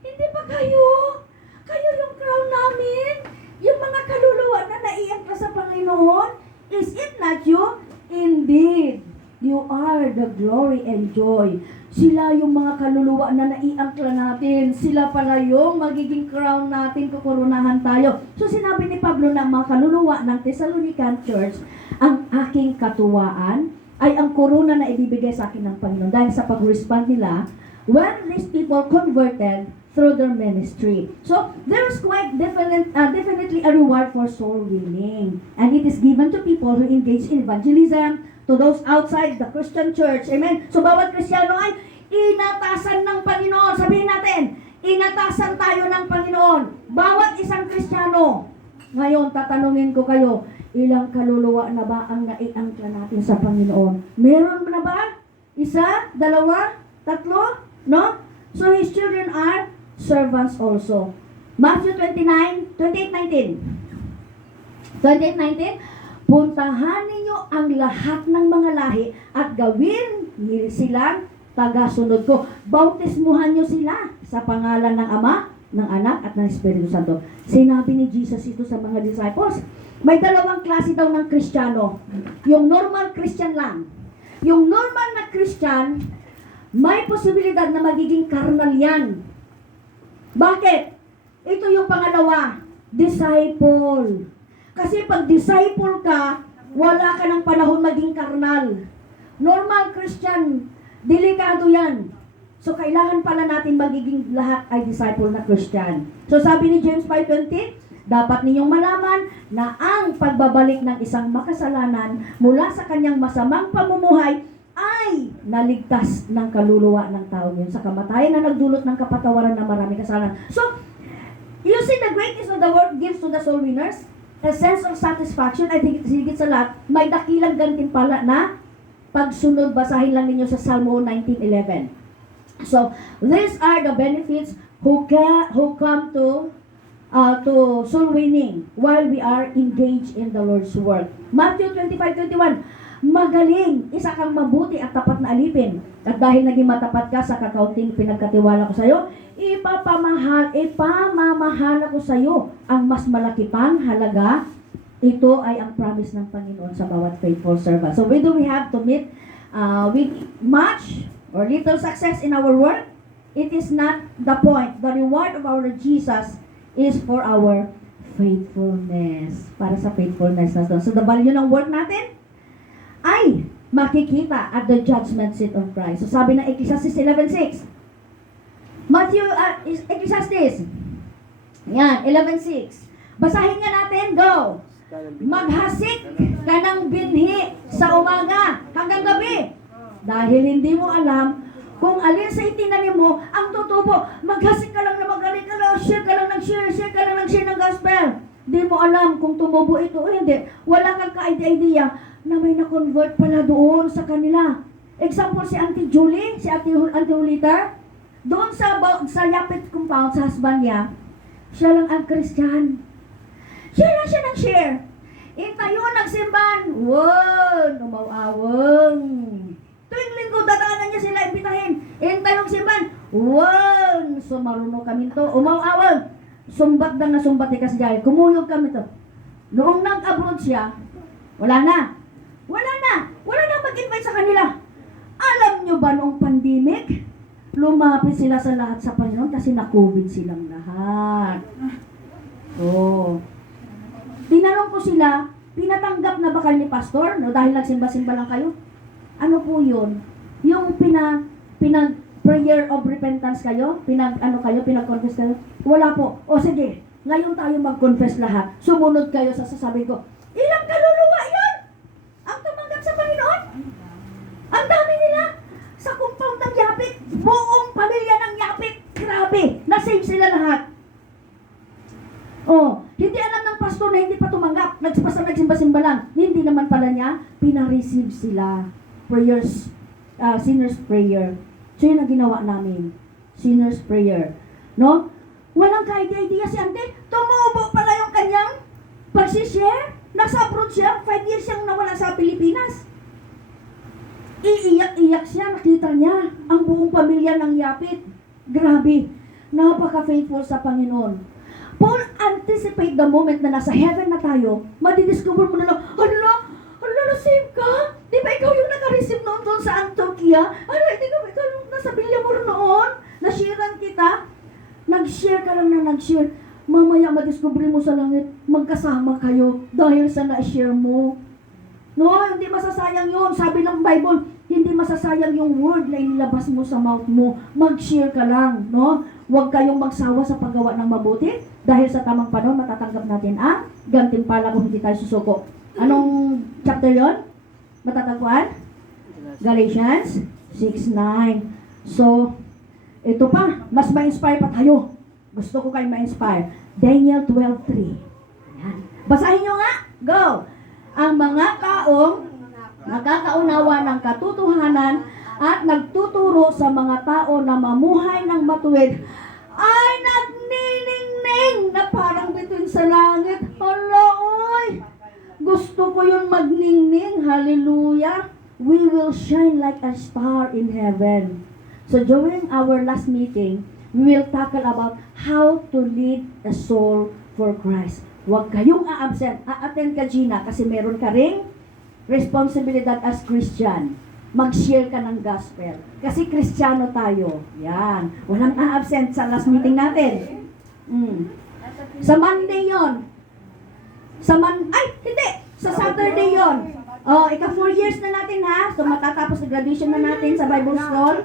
Hindi ba kayo? Kayo yung crown namin. Yung mga kaluluwa na naiangkla sa Panginoon. Is it not you? Indeed, you are the glory and joy. Sila yung mga kaluluwa na naiangkla natin. Sila pala yung magiging crown natin, kukurunahan tayo. So sinabi ni Pablo na mga kaluluwa ng Thessalonican Church, ang aking katuwaan ay ang korona na ibibigay sa akin ng Panginoon. Dahil sa pag-respond nila, when these people converted through their ministry. So, there's quite definitely a reward for soul winning. And it is given to people who engage in evangelism, to those outside the Christian church. Amen? So, bawat Kristiyano ay inatasan ng Panginoon. Sabihin natin, inatasan tayo ng Panginoon. Bawat isang Kristiyano. Ngayon, tatanungin ko kayo, ilang kaluluwa na ba ang naiangkla natin sa Panginoon? Meron na ba? 1, 2, 3? No? So, His children are servants also. Matthew 28:19. 28:19, puntahan ninyo ang lahat ng mga lahi at gawin silang tagasunod ko. Bautismuhan nyo sila sa pangalan ng Ama, ng Anak, at ng Espiritu Santo. Sinabi ni Jesus ito sa mga disciples. May dalawang klase daw ng Kristiyano. Yung normal Christian lang. Yung normal na Christian, may posibilidad na magiging karnal yan. Bakit? Ito yung pangalawa, disciple. Kasi pag disciple ka, wala ka ng panahon maging karnal. Normal Christian, delikado yan. So, kailangan pala natin magiging lahat ay disciple na Christian. So, sabi ni James 5:20, dapat ninyong malaman na ang pagbabalik ng isang makasalanan mula sa kanyang masamang pamumuhay ay naligtas ng kaluluwa ng tao yun sa kamatayan na nagdulot ng kapatawaran ng maraming kasalanan. So, you see the greatness of the word gives to the soul winners a sense of satisfaction. I think higit sa lahat, may dakilang gantimpala na pagsunod. Basahin lang ninyo sa Psalmo 19:11. So, these are the benefits who come to soul winning while we are engaged in the Lord's work. Matthew 25:21, magaling, isa kang mabuti at tapat na alipin. At dahil naging matapat ka sa kakaunting pinagkatiwala ko sa iyo, ipamamahala ko sa iyo ang mas malaki pang halaga. Ito ay ang promise ng Panginoon sa bawat faithful servant. So whether we have to meet with much or little success in our work, it is not the point. The reward of our Jesus is for our faithfulness. Para sa faithfulness na doon. So the value ng work natin ay makikita at the judgment seat of Christ. So sabi ng Ecclesiastes 11:6. Ecclesiastes. Yan, 11:6. Basahin nga natin, go. Maghasik ka ng binhi sa umaga hanggang gabi. Dahil hindi mo alam kung alin sa itinanim mo ang tutubo. Maghasik ka lang na magaling ka lang, share ka lang ng share ng gospel. Hindi mo alam kung tumubo ito o hindi. Wala kang ka-idea na may na-convert pala doon sa kanila. Example, si Auntie Julie, si Auntie Julita, doon sa Yapit compound, sa husband niya, siya lang ang Christian. Share lang siya ng share. Intayo, nagsimban. Wow, umaw-awang. Tuwing linggo, dadaanan niya sila, impitahin. Intayo, simban. Wow, so marunong kami to. Umaw-awang. Sumbat na sumbat ni Kasjay. Kumuyog kami to. Noong nag-abroad siya, wala na mag-invite sa kanila. Alam nyo ba noong pandemic, lumapit sila sa lahat sa Panginoon kasi na-COVID silang lahat. Oh. Tinanong ko sila, pinatanggap na ba kayo ni Pastor? No, dahil nagsimba-simba lang kayo? Ano po yun? Yung prayer of repentance kayo? Pinag-confess kayo? Wala po. O sige, ngayon tayo mag-confess lahat. Sumunod kayo sa sasabihin ko. Ilang kaluluwa yun? Ang tumanggap sa Panginoon? Ang dami nila. Sa compound ng Yapit, buong pamilya ng Yapit. Grabe, na-save sila lahat. Oh, hindi alam ng pastor na hindi pa tumanggap. Nagsimba-simba lang. Hindi naman pala niya, pina-receive sila. Prayers, sinner's prayer. So yun ang ginawa namin. Sinner's prayer. No? Walang ka-idea si Ante. Tumubo pala yung kanyang pagsishare. Nasa abroad siya. 5 years siyang nawala sa Pilipinas. Iiyak-iyak siya. Nakita niya ang buong pamilya ng Yapit. Grabe. Napaka-faithful sa Panginoon. Paul anticipate the moment na nasa heaven na tayo, madidiscover mo na lang, na-save ka? Di ba ikaw yung naka-receive noon doon sa Antioquia? Di ka ba ikaw nasa bilya mo noon? Na-sharean kita? Nag-share ka lang na nag-share. Mamaya madiscover mo sa langit, magkasama kayo dahil sa na-share mo. No, hindi masasayang yun. Sabi ng Bible, hindi masasayang yung word na inilabas mo sa mouth mo. Mag-share ka lang, no? Huwag kayong magsawa sa paggawa ng mabuti dahil sa tamang panahon matatanggap natin ang gantimpala kung hindi tayo susuko. Anong chapter yon? Matatagpuan? Galatians 6:9. So, ito pa, mas ma-inspire pa tayo. Gusto ko kayo ma-inspire. Daniel 12:3. Ayan. Basahin nyo nga. Go! Ang mga taong nakakaunawa ng katotohanan at nagtuturo sa mga tao na mamuhay ng matuwid ay hallelujah, we will shine like a star in heaven. So during our last meeting, we will tackle about how to lead a soul for Christ. Huwag kayong a-absent. A-attend ka, Gina, kasi meron ka ring responsibilidad as Christian. Mag-share ka ng gospel. Kasi Kristiyano tayo. Yan. Walang a-absent sa last meeting natin. Sa Monday yon. Hindi! Sa Saturday yon. Oh, 4 years na natin ha. So matatapos na graduation na natin sa Bible School.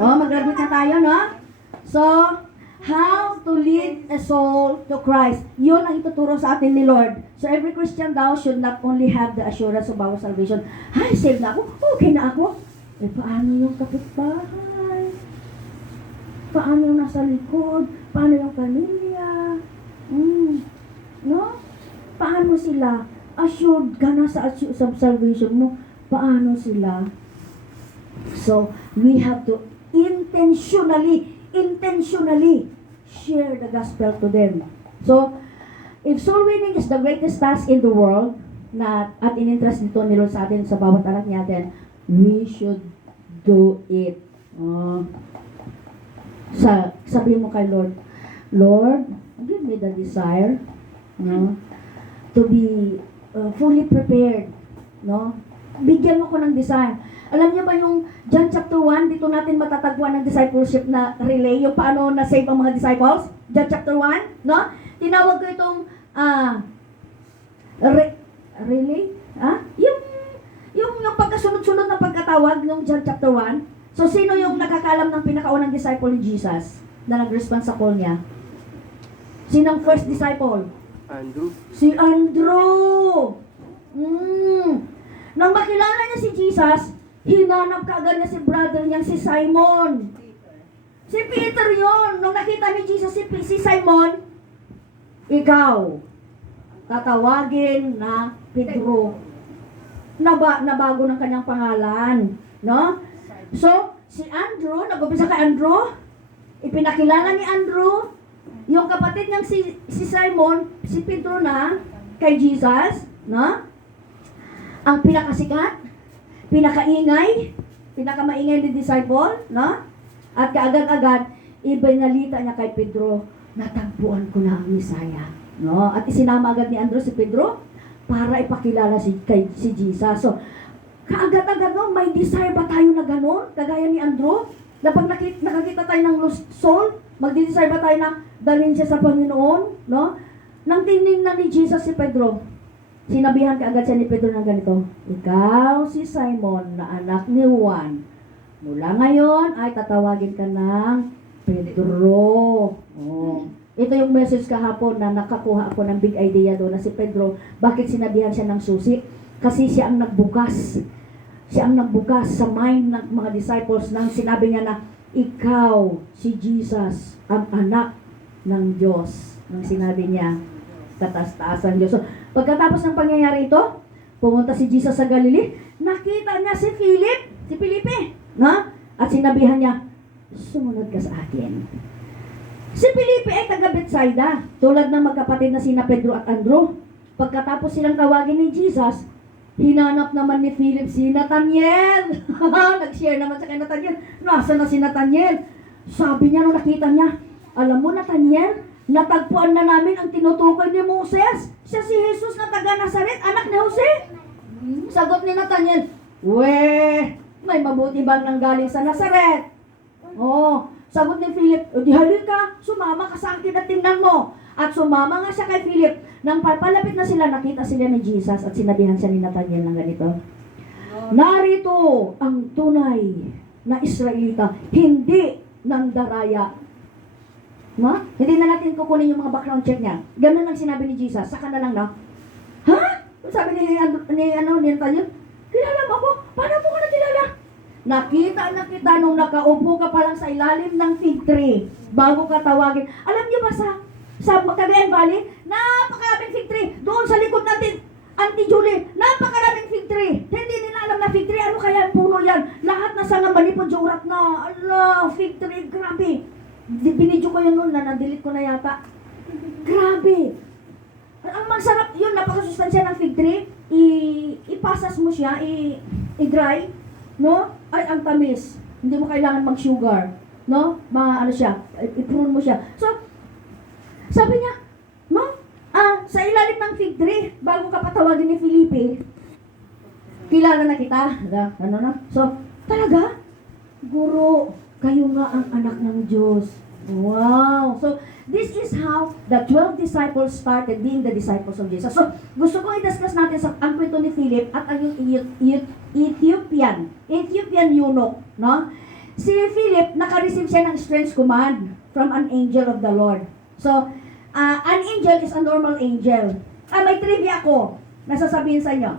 Oh, mag-graduate na tayo, no? So, how to lead a soul to Christ. Yun ang ituturo sa atin ni Lord. So, every Christian daw should not only have the assurance of our salvation. Ay, saved na ako. Okay na ako. Eh, paano yung kapitbahay? Paano yung nasa likod? Paano yung pamilya? No? Paano sila? Assured ka na sa salvation mo. Paano sila? So, we have to intentionally share the gospel to them. So, if soul winning is the greatest task in the world, at in-interest nito ni Lord sa atin, sa bawat anak natin, we should do it. Sabihin mo kay Lord, Lord, give me the desire, to be fully prepared, Bigyan mo ko ng desire. Alam niyo ba yung John chapter 1, dito natin matatagpuan ng discipleship na relay, yung paano na-save ang mga disciples? John chapter 1, no? Tinawag ko itong relay? Yung pagkasunod-sunod na pagkatawag ng John chapter 1. So, sino yung nakakalam ng pinakaunang disciple ni Jesus na nag-respond sa call niya? Sinong first disciple? Andrew. Si Andrew! Nang makilala niya si Jesus, hinanap kaagad niya si brother niyang si Simon. Si Peter yon. Nung nakita ni Jesus si Simon, ikaw, tatawagin na Pedro. Nabago ng kanyang pangalan. No? So, si Andrew, nag-umpisa kay Andrew, ipinakilala ni Andrew, yung kapatid niyang si Simon, si Pedro na, kay Jesus, no? Ang pinakasikat, pinakaingay, pinakamaingay ni disciple, no? At kaagad-agad, ibinalita niya kay Pedro, natagpuan ko na ang Messiah, no? At isinama agad ni Andrew si Pedro para ipakilala si Jesus. So, kaagad-agad, no? May desire ba tayo na gano'n? Kagaya ni Andrew? Na pag nakakita tayo ng lost soul, magdi-desire ba tayo na dalhin siya sa Panginoon, no? Nang tingin na ni Jesus si Pedro, sinabihan kaagad siya ni Pedro ng ganito, ikaw si Simon na anak ni Juan. Mula ngayon ay tatawagin ka ng Pedro. Oh. Ito yung message kahapon na nakakuha ako ng big idea doon na si Pedro. Bakit sinabihan siya ng susi? Kasi siya ang nagbukas. Siya ang nagbukas sa mind ng mga disciples nang sinabi niya na ikaw si Jesus ang anak ng Diyos. Nang sinabi niya, kataas-taasan Diyos. So, pagkatapos ng pangyayari ito, pumunta si Jesus sa Galilee, nakita niya si Felipe, no? At sinabihan niya, sumunod ka sa akin. Si Felipe ay taga Bethsaida, tulad ng magkapatid na sina Pedro at Andrew. Pagkatapos silang tawagin ni Jesus, hinanap naman ni Philip si Nathaniel. Nag-share naman sa kay Nathaniel. Nasaan na si Nathaniel? Sabi niya nung nakita niya, alam mo Nathaniel, natagpuan na namin ang tinutukoy ni Moses. Siya si Jesus na taga Nazaret, anak ni Jose. Sagot ni Nathaniel, may mabuti bang nanggaling sa Nazaret? Oh, sagot ni Philip, di halika, sumama ka sa akin at tingnan mo. At sumama nga siya kay Philip. Nang papalapit na sila, nakita sila ni Jesus at sinabihan siya ni Nathaniel ng ganito. Narito ang tunay na Israelita, hindi ng daraya. No? Hindi na natin kukunin yung mga background check niya. Ganun ang sinabi ni Jesus. Saka na lang, no? Ha? Sabi ni Nathaniel, kilala mo ako? Paano mo ko nakilala? Nakita na kita nung nakaupo ka pa lang sa ilalim ng fig tree bago ka tawagin. Alam niyo ba sa Cagayan Valley, napakaraming fig tree. Doon sa likod natin, Auntie Julie, napakaraming fig tree. Hindi nila alam na fig tree. Ano kaya puno yan? Lahat na sanga malipod jurat na. Ala, fig tree, grabe. Binidyo ko yun noon na na-delete ko na yata. Grabe. Ang masarap yun, napakasustansya ng fig tree. ipasas mo siya, i-dry, no? Ay, ang tamis. Hindi mo kailangan mag-sugar, no? Ano siya, i-prune mo siya. So, sabi niya, no? Sa ilalim ng fig tree, bago ka patawagin ni Felipe, kilala na kita. Ano na? So, talaga? Guro, kayo nga ang anak ng Diyos. Wow! So, this is how the 12 disciples started being the disciples of Jesus. So, gusto kong i-discuss natin ang kwento ni Philip at ang Ethiopian eunuch, no? Si Philip, naka-receive siya ng strange command from an angel of the Lord. So, an angel is a normal angel. May trivia ako, nasasabihin sa inyo.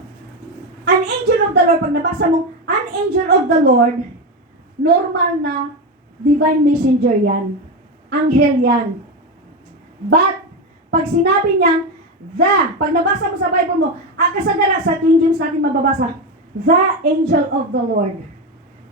An angel of the Lord, pag nabasa mo, an angel of the Lord, normal na divine messenger yan. Anghel yan. But, pag sinabi niya, pag nabasa mo sa Bible mo, kasadala sa King James natin mababasa, the angel of the Lord.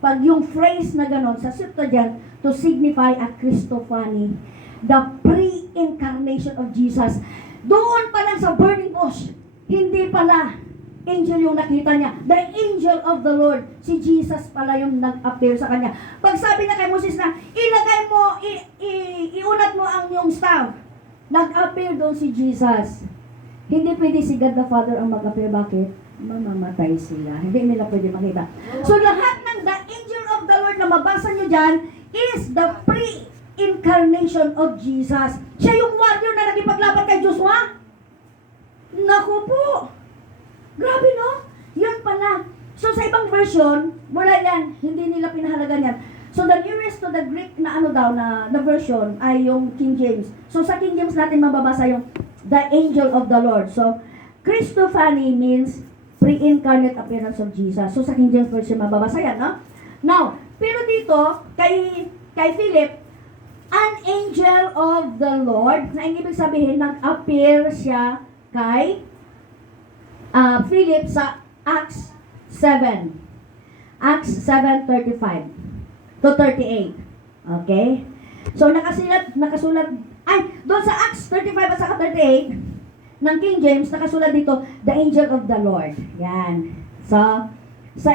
Pag yung phrase na ganon, sa Septuagint, to signify a Christophany, the pre-incarnation of Jesus. Doon pa lang sa burning bush, hindi pala angel yung nakita niya. The angel of the Lord. Si Jesus pala yung nag-appear sa kanya. Pag sabi niya kay Moses na, ilagay mo, iunat mo ang yung staff. Nag-appear doon si Jesus. Hindi pwede si God the Father ang mag-appear. Bakit? Mamamatay sila. Hindi nila pwede makita. So lahat ng the angel of the Lord na mabasa nyo dyan is the pre-incarnation of Jesus. Siya yung warrior na nagipaglaban kay Joshua. Naku po! Grabe, no? Yun pala. So, sa ibang version, wala yan. Hindi nila pinahalagan yan. So, the nearest to the Greek na na version ay yung King James. So, sa King James natin mababasa yung the angel of the Lord. So, Christophany means pre-incarnate appearance of Jesus. So, sa King James version mababasa yan, no? Now, pero dito, kay Philip, an angel of the Lord, na ang ibig sabihin, nag-appear siya kay Philip sa Acts 7. Acts 7:35 to 38. Okay? So, nakasulat, doon sa Acts 35 at saka 38, ng King James, nakasulat dito, the angel of the Lord. Yan. So, sa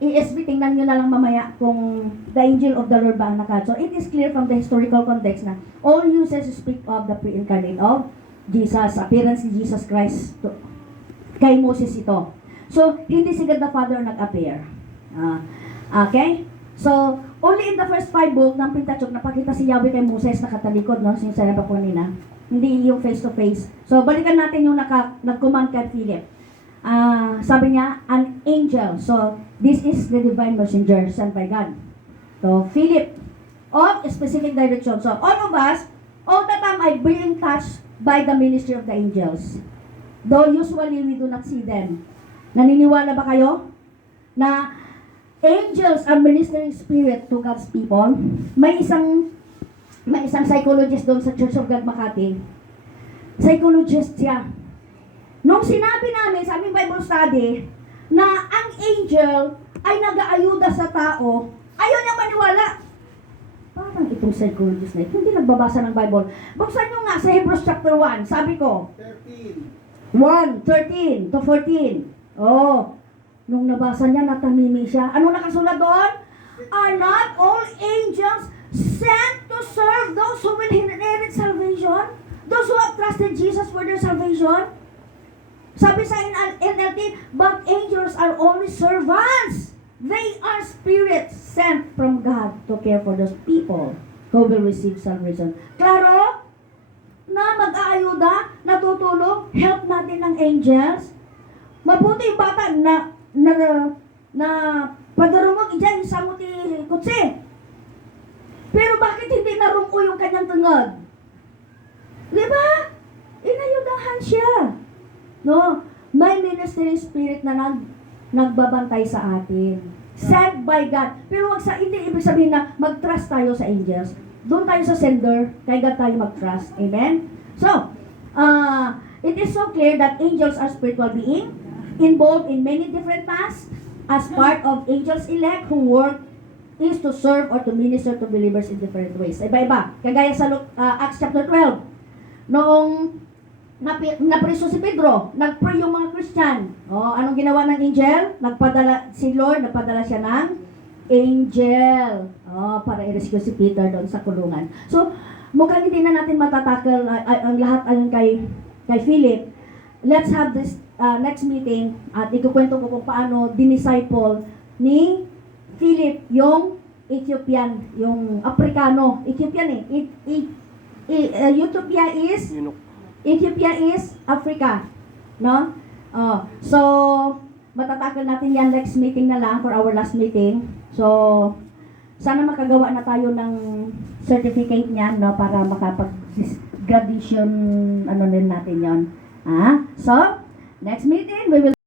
ESV, tingnan nyo na lang mamaya kung the angel of the Lord ba ang nakasulat. So, it is clear from the historical context na all uses speak of the pre-incarnate of Jesus, appearance ni Jesus Christ kay Moses ito. So, hindi si God the Father nag-appear. Okay? So, only in the first 5 book ng Pentateuch, napakita si Yahweh kay Moses nakatalikod, no? Yung sinabi ko kanina. Hindi yung face-to-face. So, balikan natin yung nag-command kay Philip. Sabi niya, an angel. So, this is the divine messenger sent by God. So, Philip, of a specific direction. So, all of us, all the time are being touched by the ministry of the angels. Though usually we do not see them. Naniniwala ba kayo na angels are ministering spirit to God's people? May isang psychologist doon sa Church of God Makati. Psychologist siya. Nung sinabi namin sa aming Bible study na ang angel ay nag-aayuda sa tao, ayaw niya maniwala. Parang itong psychologist na ito, hindi nagbabasa ng Bible. Buksan nyo nga sa Hebrews chapter 1, sabi ko. 13 to 14. Oh, nung nabasa niya, natamimi siya. Ano nakasulat doon? Are not all angels sent to serve those who will inherit salvation? Those who have trusted Jesus for their salvation? Sabi sa NLT, but angels are only servants. They are spirits sent from God to care for those people who will receive salvation. Klaro? Na mag-aayuda, natutulong, help natin ng angels. Mabuti yung bata na padarumag dyan sa muti kutsi. Pero bakit hindi narungko yung kanyang tungod? Di ba? Inayudahan siya. No? May ministry spirit na nagbabantay sa atin. Sent by God. Pero hindi ibig sabihin na mag-trust tayo sa angels. Doon tayo sa sender, kay God tayo mag-trust. Amen? So, it is so clear that angels are spiritual beings involved in many different tasks as part of angels elect who work is to serve or to minister to believers in different ways. Iba-iba. Kagaya sa Acts chapter 12. Noong napriso si Pedro, nagpray yung mga Christian. Oh, anong ginawa ng angel? Si Lord, nagpadala siya ng angel. Oh, para i-rescue si Peter doon sa kulungan. So, mukhang hindi na natin matatakal ang lahat ayon kay Philip. Let's have this next meeting at ikukwento ko kung paano dinisciple ni Philip yung Ethiopian, yung Afrikano. Ethiopian Ethiopia is Africa. No? So, matatakal natin yan next meeting na lang for our last meeting. So, sana makagawa na tayo ng certificate niyan, no, para makapag-graduation, din natin yon. So, next meeting, we will